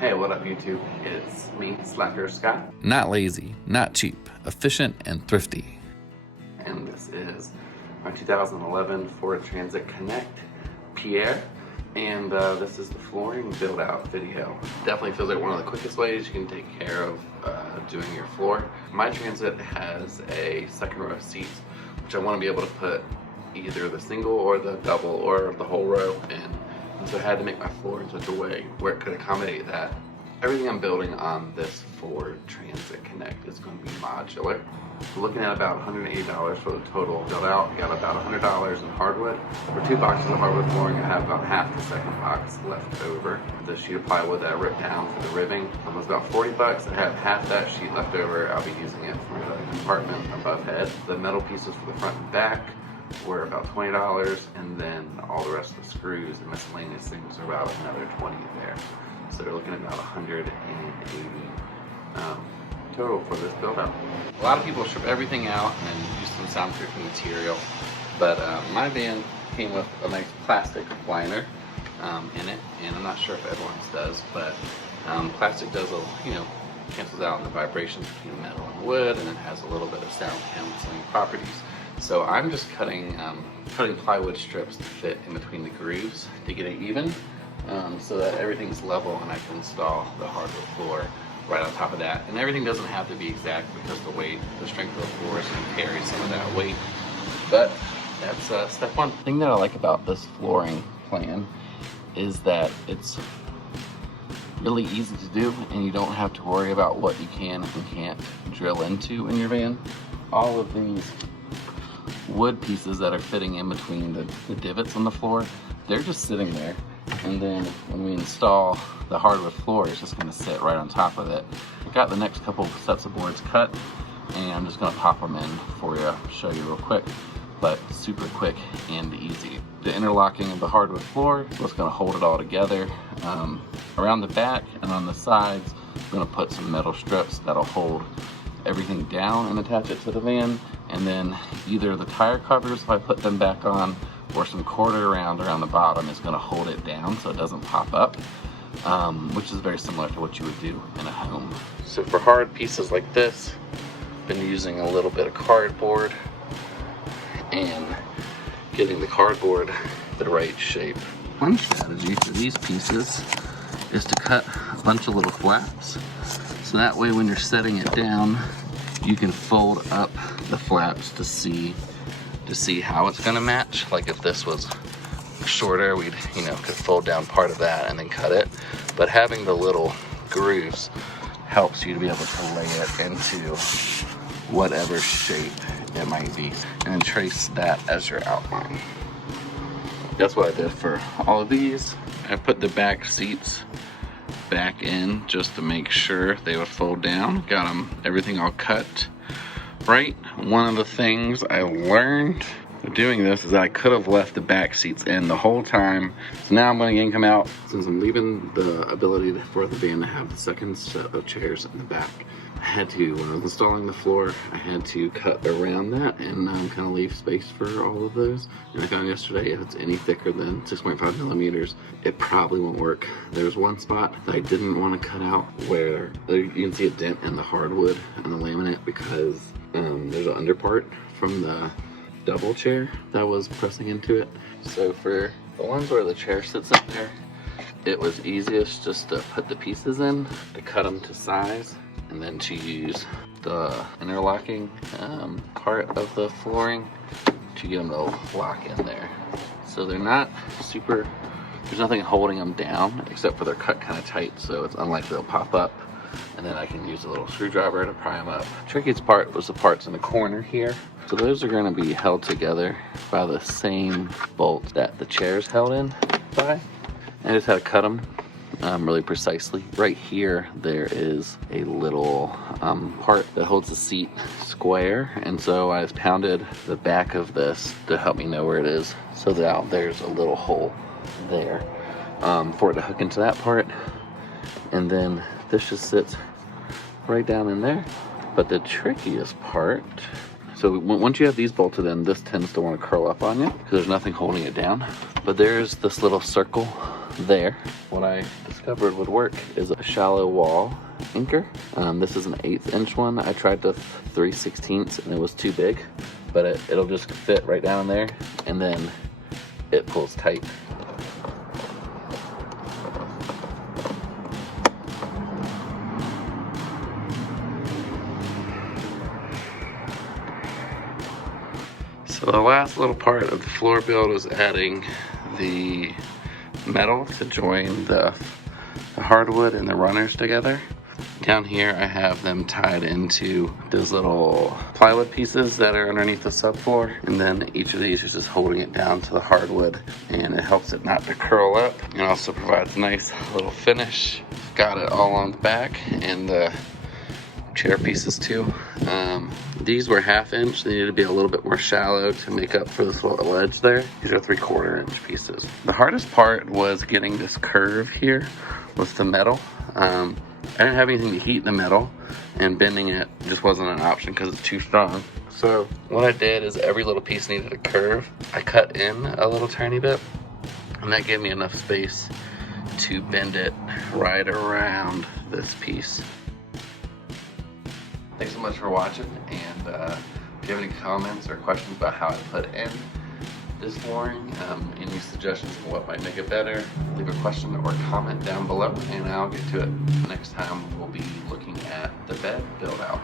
Hey, what up YouTube? It's me, Slacker Scott. Not lazy, not cheap, efficient and thrifty. And this is my 2011 Ford Transit Connect Pierre. And this is the flooring build out video. Definitely feels like one of the quickest ways you can take care of doing your floor. My Transit has a second row of seats, which I want to be able to put either the single or the double or the whole row in. And so I had to make my floor in such a way where it could accommodate that. Everything I'm building on this Ford Transit Connect is going to be modular. We're looking at about $180 for the total build out. Got about $100 in hardwood. For 2 boxes of hardwood flooring, I have about half the second box left over. The sheet of plywood that I ripped down for the ribbing was about 40 bucks. I have half that sheet left over. I'll be using it for the compartment above head. The metal pieces for the front and back were about $20, and then all the rest of the screws and miscellaneous things are about another $20 there. So they're looking at about $180 total for this build out. A lot of people strip everything out and then use some soundproofing material, but my van came with a nice plastic liner in it, and I'm not sure if everyone's does, but plastic does cancels out the vibrations between metal and wood, and it has a little bit of sound canceling properties. So I'm just cutting plywood strips to fit in between the grooves to get it even, so that everything's level and I can install the hardwood floor right on top of that. And everything doesn't have to be exact because the strength of the floor is going to carry some of that weight. But that's step one. The thing that I like about this flooring plan is that it's really easy to do, and you don't have to worry about what you can and can't drill into in your van. All of these wood pieces that are fitting in between the divots on the floor, they're just sitting there, and then when we install the hardwood floor, it's just going to sit right on top of it. I've got the next couple sets of boards cut, and I'm just going to pop them in for you, show you real quick, but super quick and easy. The interlocking of the hardwood floor is what's going to hold it all together. Around the back and on the sides, I'm going to put some metal strips that'll hold everything down and attach it to the van, and then either the tire covers, if I put them back on, or some corded around the bottom is going to hold it down so it doesn't pop up, which is very similar to what you would do in a home. So for hard pieces like this, I've been using a little bit of cardboard and getting the cardboard the right shape. One strategy for these pieces is to cut a bunch of little flaps, so that way when you're setting it down, you can fold up the flaps to see how it's gonna match. Like if this was shorter, we'd could fold down part of that and then cut it. But having the little grooves helps you to be able to lay it into whatever shape it might be, and then trace that as your outline. That's what I did for all of these. I put the back seats back in just to make sure they would fold down. Got everything all cut right. One of the things I learned doing this is that I could have left the back seats in the whole time. So now I'm going to yank them out, since I'm leaving the ability for the van to have the second set of chairs in the back. I had to, when I was installing the floor, I had to cut around that and kind of leave space for all of those. And I found yesterday, if it's any thicker than 6.5 millimeters, it probably won't work. There's one spot that I didn't want to cut out where you can see a dent in the hardwood and the laminate, because there's an underpart from the double chair that was pressing into it. So for the ones where the chair sits up there, it was easiest just to put the pieces in, to cut them to size, and then to use the interlocking part of the flooring to get them to lock in there. So they're not super, there's nothing holding them down except for they're cut kind of tight, so it's unlikely they'll pop up. And then I can use a little screwdriver to pry them up. Trickiest part was the parts in the corner here. So those are going to be held together by the same bolt that the chair's held in by. I just had to cut them really precisely. Right here, there is a little part that holds the seat square, and so I just pounded the back of this to help me know where it is. So now there's a little hole there for it to hook into that part, and then this just sits right down in there. But the trickiest part, so once you have these bolted in, this tends to want to curl up on you because there's nothing holding it down. But there's this little circle there. What I discovered would work is a shallow wall anchor. This is an 1/8 inch one. I tried the 3/16 and it was too big, but it'll just fit right down there, and then it pulls tight. So the last little part of the floor build was adding the metal to join the hardwood and the runners together. Down here I have them tied into those little plywood pieces that are underneath the subfloor, and then each of these is just holding it down to the hardwood, and it helps it not to curl up, and also provides a nice little finish. Got it all on the back and the chair pieces too. These were 1/2 inch. They needed to be a little bit more shallow to make up for this little ledge there. These are 3/4 inch pieces. The hardest part was getting this curve here with the metal. I didn't have anything to heat the metal, and bending it just wasn't an option because it's too strong. So what I did is every little piece needed a curve. I cut in a little tiny bit, and that gave me enough space to bend it right around this piece. Thanks so much for watching, and if you have any comments or questions about how I put in this flooring, any suggestions on what might make it better, leave a question or comment down below, and I'll get to it. Next time we'll be looking at the bed build out.